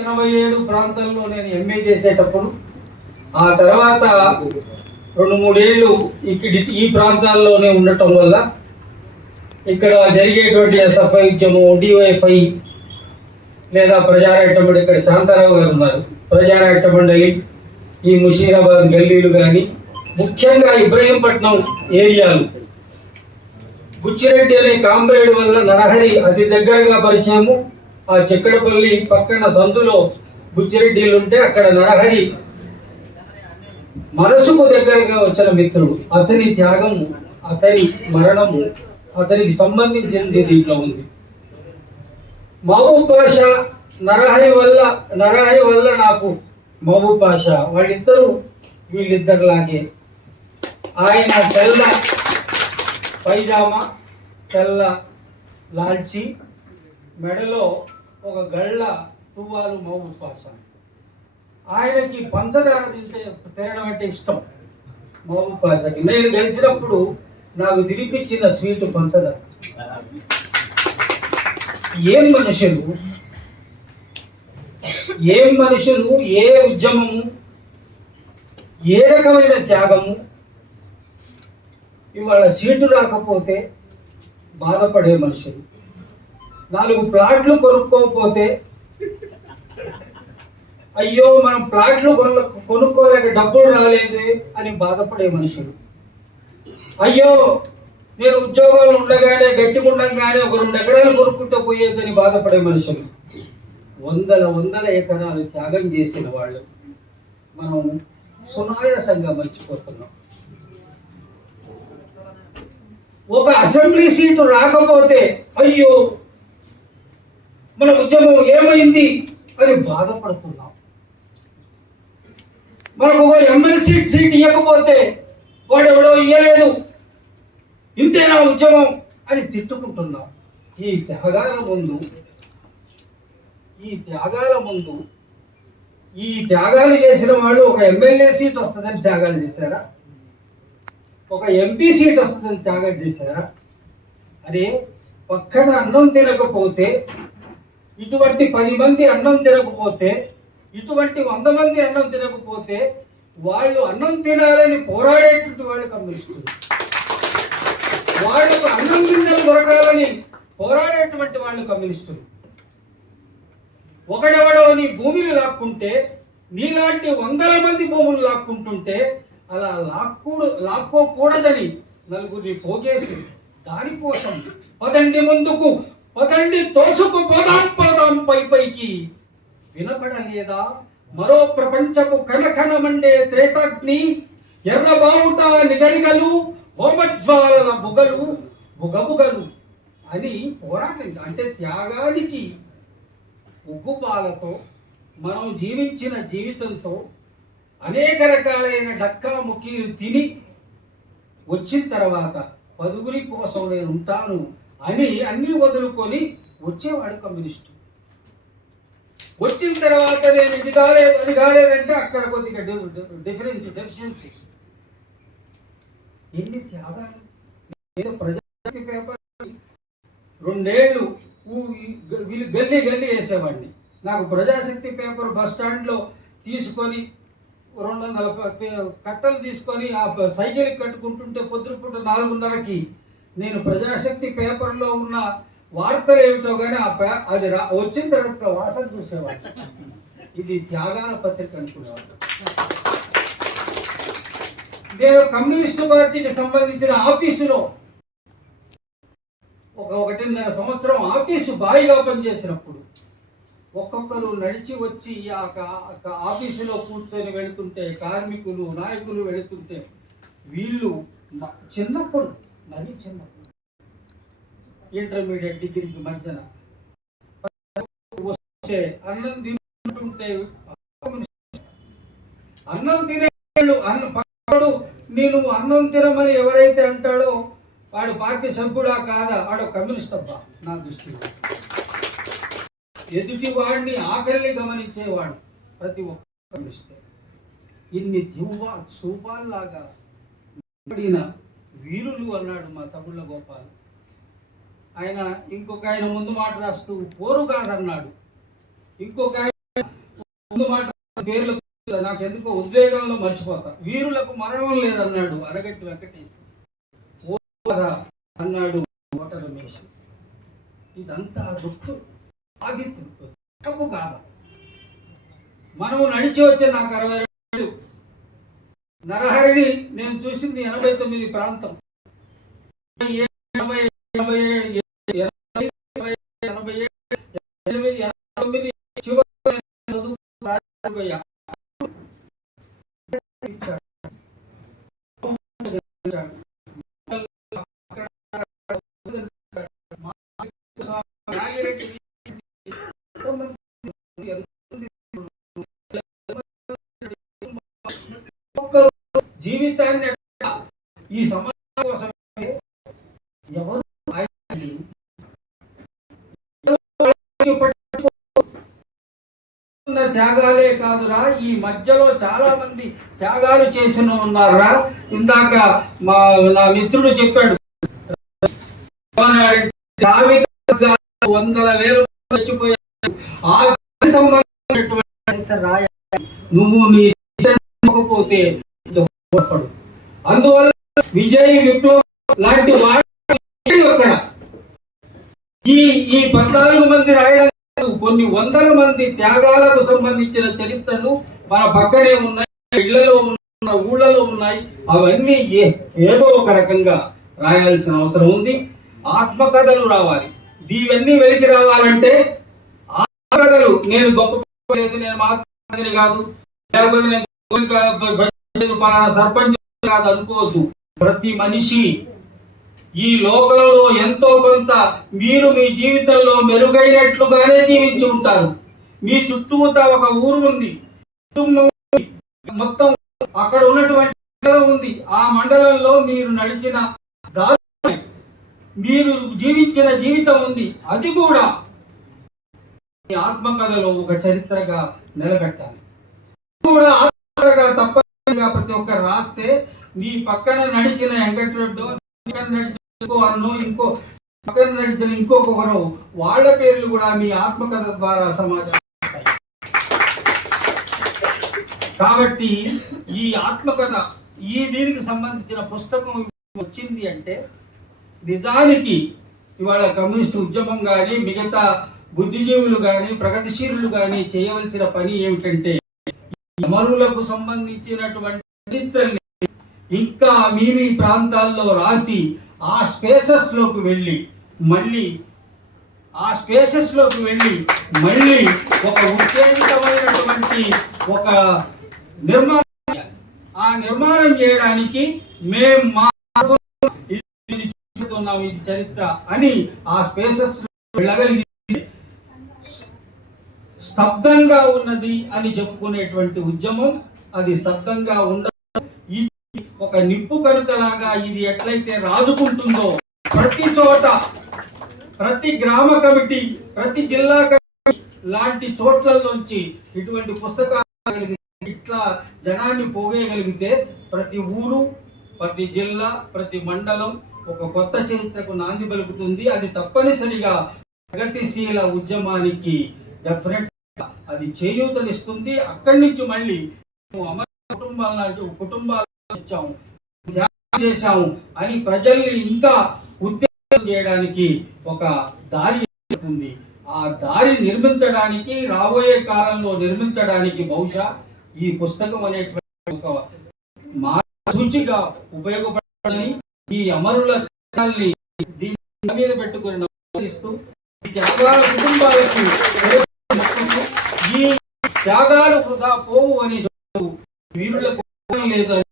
87 ప్రాంతాల్లో నేను ఎంఏ చేసేటప్పుడు ఆ తర్వాత 2-3 ఏళ్ళు ఈ ప్రాంతాల్లోనే ఉండటం వల్ల ఇక్కడ జరిగేటువంటి ఎస్ఎఫ్ఐ ఉద్యమం, డివైఎఫ్ఐ లేదా ప్రజారాజ్య మండలి, ఇక్కడ శాంతారావు గారు ఉన్నారు, ప్రజారాజ్య మండలి, ఈ ముషీరాబాద్ గల్లీలు కానీ, ముఖ్యంగా ఇబ్రహీంపట్నం ఏరియాలు బుచ్చిరెడ్డి అనే కామ్రేడ్ వల్ల నరహరి అతి దగ్గరగా పరిచయము. ఆ చెక్కడపల్లి పక్కన సందులో బుచ్చిరెడ్డిలు ఉంటే అక్కడ నరహరి మనసుకు దగ్గరగా వచ్చిన మిత్రుడు. అతని త్యాగము, అతని మరణము అతనికి సంబంధించింది దీంట్లో ఉంది. మహబూబ్ పాషా నరహరి వల్ల నాకు మహబూబ్ పాషా వీళ్ళిద్దరిలాగే ఆయన తెల్ల పైజామా, తెల్ల లాల్చి, మెడలో ఒక గళ్ళ తువ్వాలు మహబూబ్ పాషా. ఆయనకి పంచదార తినడం అంటే ఇష్టం మహబూబ్ పాషాకి. నేను గెలిచినప్పుడు నాకు తినిపించిన స్వీట్ పంచదార. ఏం మనుషులు, ఏ ఉద్యమము, ఏ రకమైన త్యాగము. ఇవాళ సీటు రాకపోతే బాధపడే మనుషులు, 4 ప్లాట్లు కొనుక్కోకపోతే అయ్యో మనం ప్లాట్లు కొనుక్కోలేక డబ్బులు రాలేదు అని బాధపడే మనుషులు, అయ్యో నేను ఉద్యోగాలు ఉండగానే గట్టిగుండగానే ఒక 2 ఎకరాలు కొనుక్కుంటూ పోయేదని బాధపడే మనుషులు, వందల ఎకరాలు త్యాగం చేసిన వాళ్ళు మనం సునాయాసంగా మర్చిపోతున్నాం. ఒక అసెంబ్లీ సీటు రాకపోతే అయ్యో మన ఉద్యమం ఏమైంది అని బాధపడుతున్నాం. మనకు ఒక ఎమ్మెల్సీ సీట్ ఇవ్వకపోతే వాడెవడో ఇయ్యలేదు, ఇంతేనా ఉద్యమం అని తిట్టుకుంటున్నాం. ఈ త్యాగాల ముందు ఈ త్యాగాలు చేసిన వాళ్ళు ఒక ఎమ్మెల్యే సీట్ వస్తుందని త్యాగాలు చేశారా? ఒక ఎంపీ సీట్ వస్తుందని త్యాగం చేశారా? అదే పక్కన అన్నం తినకపోతే, ఇటువంటి 10 మంది అన్నం తినకపోతే, ఇటువంటి 100 మంది అన్నం తినకపోతే వాళ్ళు అన్నం తినాలని పోరాడేటువంటి వాళ్ళు కమ్యూనిస్టులు. వాళ్ళకు అన్నం గింజలు దొరకాలని పోరాడేటువంటి వాళ్ళు కమ్యూనిస్టులు. ఒకడెవడో నీ భూమిని లాక్కుంటే, నీలాంటి 100 మంది భూములు లాక్కుంటుంటే అలా లాక్కోకూడదని నలుగురిని పోగేసి దానికోసం పదండి ముందుకు, పదండి తోసుకు పోదాం పైకి. వినపడలేదా మరో ప్రపంచపు కనకనమండే త్రేతాగ్ని, ఎర్రబావుట నిగరిగలు, హోమజ్వాలల బుగబుగలు అని పోరాటం. అంటే త్యాగానికి ఉగ్గుపాలతో మనం జీవించిన జీవితంతో అనేక రకాలైన డక్కా ముక్కీలు తిని వచ్చిన తర్వాత 10 కోసం నేను ఉంటాను అని అన్నీ వదులుకొని వచ్చేవాడు కమ్యూనిస్టు. వచ్చిన తర్వాత నేను ఇది కాలేదు అది కాలేదంటే అక్కడ కొద్దిగా డెఫిషియన్సీ. ఎన్ని త్యాగాలు! ప్రజాశక్తి పేపర్ 2 ఏళ్ళు వీళ్ళు గల్లీ వేసేవాడిని. నాకు ప్రజాశక్తి పేపర్ బస్ స్టాండ్లో తీసుకొని 200 కట్టలు తీసుకొని ఆ సైకిల్ కట్టుకుంటుంటే పొద్దుపూట 4:30కి నేను ప్రజాశక్తి పేపర్లో ఉన్న వార్తలు ఏమిటో కానీ అది వచ్చిన తర్వాత వాసన చూసేవాడు. ఇది త్యాగాల పత్రిక అనుకునేవాడు. నేను కమ్యూనిస్టు పార్టీకి సంబంధించిన ఆఫీసులో 1.5 సంవత్సరం ఆఫీసు బాయిగా పనిచేసినప్పుడు ఒక్కొక్కరు నడిచి వచ్చి ఆ ఆఫీసులో కూర్చొని వెళుతుంటే, కార్మికులు నాయకులు వెళుతుంటే, వీళ్ళు చిన్నప్పుడు ఇంటర్మీడియట్ డిగ్రీకి మధ్యన వస్తే అన్నం తింటుంటే, అన్నం తినేవాళ్ళు నేను అన్నం తినమని ఎవరైతే అంటాడో వాడు పార్టీ సభ్యుడా కాదా, వాడు కమ్యూనిస్ట్ అబ్బా నా దృష్టిలో. ఎదుటి వాడిని ఆకలిని గమనించేవాడు ప్రతి ఒక్క కమ్యూనిస్టే. ఇన్ని సూపాల్లాగా వీరులు అన్నాడు మా తమ్ముళ్ళ గోపాల్. ఇంకొక ఆయన ముందు మాట రాస్తూ పోరు కాదన్నాడు. ఇంకొక ఆయన ముందు మాట పేర్లు నాకు ఎందుకో ఉద్వేగంలో మర్చిపోతా. వీరులకు మరణం లేదన్నాడు అరగట్టి వెంకటేష్, అన్నాడు కోట రమేష్. ఇదంతా దుఃఖం ఆదిత్యుడు తప్పు కాదా? మనము నడిచి వచ్చే నాకు 62 నరహరిని నేను చూసింది 89 ప్రాంతం, 89 జీవితాన్ని ఈ సమాజం కోసం ఎవరు త్యాగాలే కాదురా, ఈ మధ్యలో చాలా మంది త్యాగాలు చేసిన ఉన్నారా. ఇందాక నా మిత్రుడు చెప్పాడు, 100,000 చచ్చిపోయారు. నువ్వు నీకపోతే అందువల్ల విజయ్ విప్లవ్ లాంటి వాడు అక్కడ ఈ 14 మంది రాయడం, కొన్ని వందల మంది త్యాగాలకు సంబంధించిన చరిత్రలు మన పక్కనే ఉన్నాయి, ఇళ్లలో ఉన్న ఊళ్ళలో ఉన్నాయి. అవన్నీ ఏదో ఒక రకంగా రాయాల్సిన అవసరం ఉంది. ఆత్మకథలు రావాలి. ఇవన్నీ వెలికి రావాలంటే ఆత్మకథలు, నేను గొప్ప లేదు, నేను మాత్రమే కాదు, లేకపోతే నేను పలానా సర్పంచ్ కాదు అనుకోవద్దు. ప్రతి మనిషి ఈ లోకంలో ఎంతో కొంత మీరు మీ జీవితంలో మెరుగైనట్లుగానే జీవించి ఉంటారు. మీ చుట్టూతా ఒక ఊరు ఉంది, మొత్తం అక్కడ ఉన్నటువంటి మండలం ఉంది. ఆ మండలంలో మీరు నడిచిన దారి, మీరు జీవించిన జీవితం ఉంది. అది కూడా మీ ఆత్మకథలో ఒక చరిత్రగా నిలబెట్టాలి. కూడా ఆత్మకథగా తప్పనిసరిగా ప్రతి ఒక్కరు రాస్తే నీ పక్కన నడిచిన వెంకటరెడ్డి, ఇంకో పక్కన నడిచిన ఇంకొకరు, వాళ్ళ పేర్లు కూడా మీ ఆత్మకథ ద్వారా సమాజం. కాబట్టి ఈ ఆత్మకథ, ఈ దీనికి సంబంధించిన పుస్తకం వచ్చింది అంటే నిజానికి ఇవాళ కమ్యూనిస్ట్ ఉద్యమం కానీ, మిగతా బుద్ధిజీవులు కానీ, ప్రగతిశీలులు కానీ చేయవలసిన పని ఏమిటంటే అమరులకు సంబంధించినటువంటి చరిత్రని ఇంకా మీ ప్రాంతాల్లో రాసి ఆ స్పేసెస్ లోకి వెళ్ళి మళ్ళీ ఒక ఉత్తేజితమైనటువంటి ఒక నిర్మాణం చేయడానికి మేము మా చూస్తున్నాం ఇది చరిత్ర అని ఆ స్పేసెస్ వెళ్ళగలిగి స్తబ్దంగా ఉన్నది అని చెప్పుకునేటువంటి ఉద్యమం అది స్తబ్దంగా ఉండదు. ఒక నిప్పు కనుకలాగా ఇది ఎట్లయితే రాజుకుంటుందో, ప్రతి చోట, ప్రతి గ్రామ కమిటీ, ప్రతి జిల్లా కమిటీ లాంటి చోట్లలోంచి ఇటువంటి పుస్తకాలు ఇట్లా జనాన్ని పోగేయగలిగితే ప్రతి ఊరు, ప్రతి జిల్లా, ప్రతి మండలం ఒక కొత్త చరిత్రకు నాంది పలుకుతుంది. అది తప్పనిసరిగా ప్రగతిశీల ఉద్యమానికి డెఫినెట్ అది చేయూతనిస్తుంది. అక్కడి నుంచి మళ్ళీ కుటుంబాలు చేశాము అని ప్రజల్ని ఇంకా ఉత్తేజం చేయడానికి ఒక దారి ఉంది. ఆ దారి నిర్మించడానికి, రాబోయే కాలంలో నిర్మించడానికి బహుశా ఈ పుస్తకం అనేటువంటి ఒక మార్గసూచిగా ఉపయోగపడాలని, ఈ అమరుల దీని మీద పెట్టుకుని నమస్కరిస్తూ త్యాగాల కుటుంబాలకు ఈ త్యాగాలు వృధా పోవు అని వీరులకు లేదు అని